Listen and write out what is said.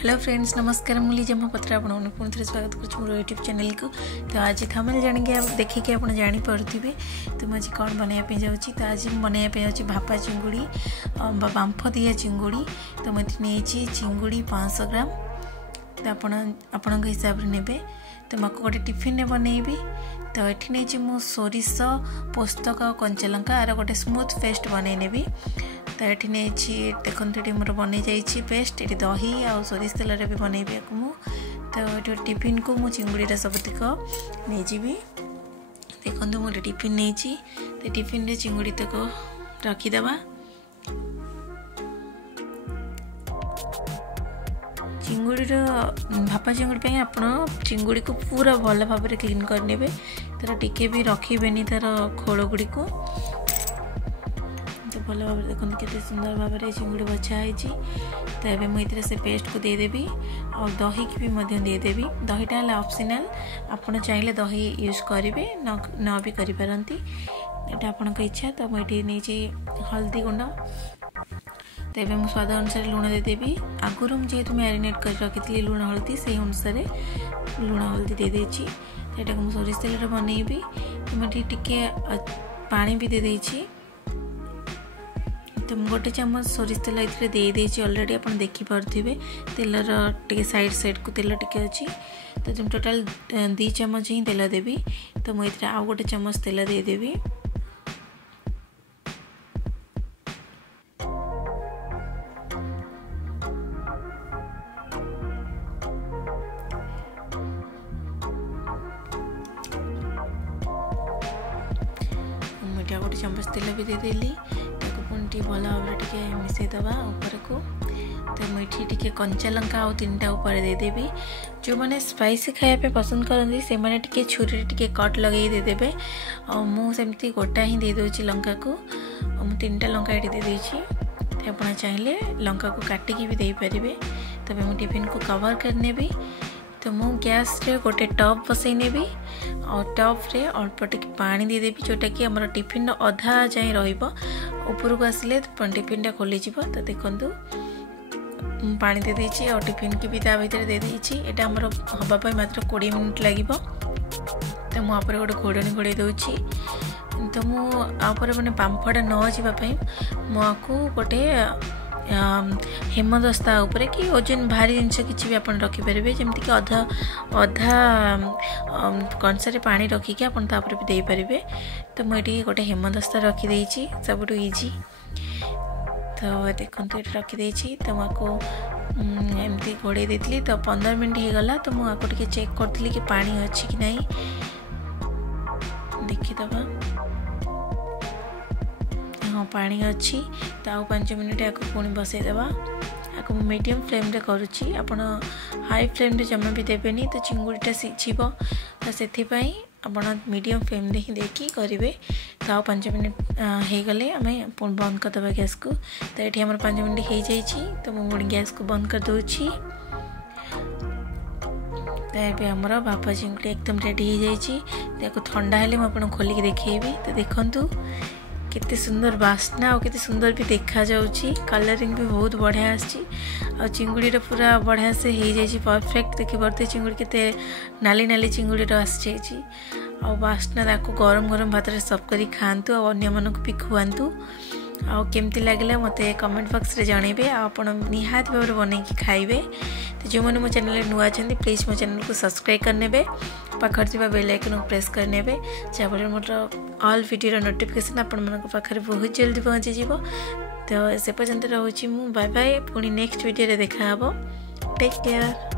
Hello friends, नमस्कार। मुझे जमा पत्र आपने पुणी थे स्वागत कर यूट्यूब चैनल को। तो आज थंबनेल जानिके देखिए आप जापे तो मुझे कौन बनवाई जाऊँगी। तो आज बनवाई जाऊँगी भापा चिंगुड़ी बांफ दिया चिंगुड़ी। तो मुझे नहीं चिंगुड़ी 500 ग्राम। तो आपण हिसाब से ने तो मैं गोटे टिफिन बनईबी। तो ये नहीं मुझे सोरिष पोस्तक और कंचा लंका आर गोटे स्मूथ पेस्ट बनई नेबी। तो ये नहीं देखते ये मोर बन जाइए पेस्ट। ये दही आ सोरिष तेल भी बनईबी मु। तो ये टिफिन को मु चिंगुड़ी सबतिक नहीं जी। देखो मुझे टिफिन नहीं तो टिफिन रे चिंगुड़ी तक रखीदे। चिंगुड़ी भापा चिंगुड़ी आप चिंगुड़ी को पूरा भल भाव में क्लीन करने तार टिके भी रखिबेनी तार खोल गुड़ी को। तो भल भाव देखते केते सुंदर भाव में चिंगुड़ी बछा है। तो ये मुझे से पेस्ट को देदेवी और दही की भी देदेवी। दहीटा है ऑप्शनल, आप चाहिए दही यूज करेंगे न भी करें, यहाँ आपण इच्छा। तो मुझे नहीं हल्दी गुंड। तो ये मुझे स्वाद अनुसार लुण देदेवी। आगुरी जेहेतु मैरिनेट कर रखी लुण हल्दी से अनुसार लुण हल्दी देदेी। तो मुझे सोरिष तेल बनईबी। तो मुझे टिके पानी भी देदेी। तो गोटे चम्मच सोरिष तेल ये अलरेडी आप देखिपे तेलर टे साइड को तेल टिके अच्छी। तो टोटाल 2 चम्मच ही तेल देवी। तो मुझे आउ गोटे चम्मच तेल देदेवी। मुझे गोटे चम्मच तेल भी देदेली। पुणी भल भाव मिसईदबा ऊपर को। तो मुझे टे कंचा लंका आ 3टा ऊपर देदेवी। जो मैंने स्पाइसी खायापे पसंद करती से मैंने टे छुरी टे कट लगे देदेवे। और मुझे गोटा ही दे दूची लंका को। मुझे 3टा लंका ये देदेी। तो आप चाहिए लंका को काटिकी भी दे पारे। तब मुझे टिफिन को कवर करने भी। तो मु गैस रे गोटे टप बसई नेबी और टप रे अल्प टिके पानी देदेवी, जोटा कि आम टिफिन अधा जाए ऊपर को आसिले टिफिन टा खोली। तो देखु पानी देदेची और टिफिन की भी भीतर देदेची। यहाँ आमर हवापाई मात्र 20 मिनिट लगे। तो मुझे गोटे घोड़नी घोड़े दूची। तो मुझे मैंने बांफटा न जावाई मुझे गोटे हेमदस्ता उपरे कि ओजन भारी जिनस किसी भी आप रखिपारे। जमीक अधा कंसारे पानी रखिकी आप भी दे पारे। तो मुझे गोटे हेमदस्ता रखीदे सबुठ इजी। तो देखो ये रखीदे। तो मुझे एमती घोड़े देती। तो 15 मिनट हो गला। तो मुझे चेक करी कि पानी अच्छी कि नहीं देखीदबा। हाँ, पानी अच्छी। तो आउ 5 मिनट या पुणी बसईदबा। या मीडियम फ्लेम रे करुच्ची, आपड़ हाई फ्लेम रे जमा भी देवेनी। तो चिंगुड़ीटा सीझब। तो से आप मीडियम फ्लेम रे ही देखी करेंगे। तो आउ 5 मिनट हो गले आम पुणी बंद करदे गैस को। तो ये आम 5 मिनट हो जाइए। तो मुझे गैस को बंद कर दूची। तो ये आमर भापा चिंगुड़ी एकदम रेडी हो जाइए। तो ठंडा हेले मुझे खोलिक देखी। तो देखु केते सुंदर बास्ना और केते सुंदर भी देखा जाउची। कलरिंग भी बहुत बढ़िया आसी। और चिंगुड़ी पूरा बढ़िया से हो जाइए परफेक्ट। देखी पारे चिंगुड़ी केते नाली नाली चिंगुड़ी आसी। और बास्ना ताको गरम गरम भात में सर्व कर खातु और अन्य मानक भी खुआतु। केमती लगे मत कमेंट बॉक्स रे जनइबे। आप निहाती भाव बनईकी खाइबे। तो जो मैंने मो चैनल नुआ अच्छे प्लीज मो चैनल को सब्सक्राइब करने पाखर बेल आइकन को प्रेस करने जहाँफल मोर ऑल वीडियो नोटिफिकेशन आपण पाखे बहुत जल्दी पहुँची जीव। तो से पर्यंत रोची मु बाय बाय। पुणी नेक्स्ट वीडियो देखा। Take care.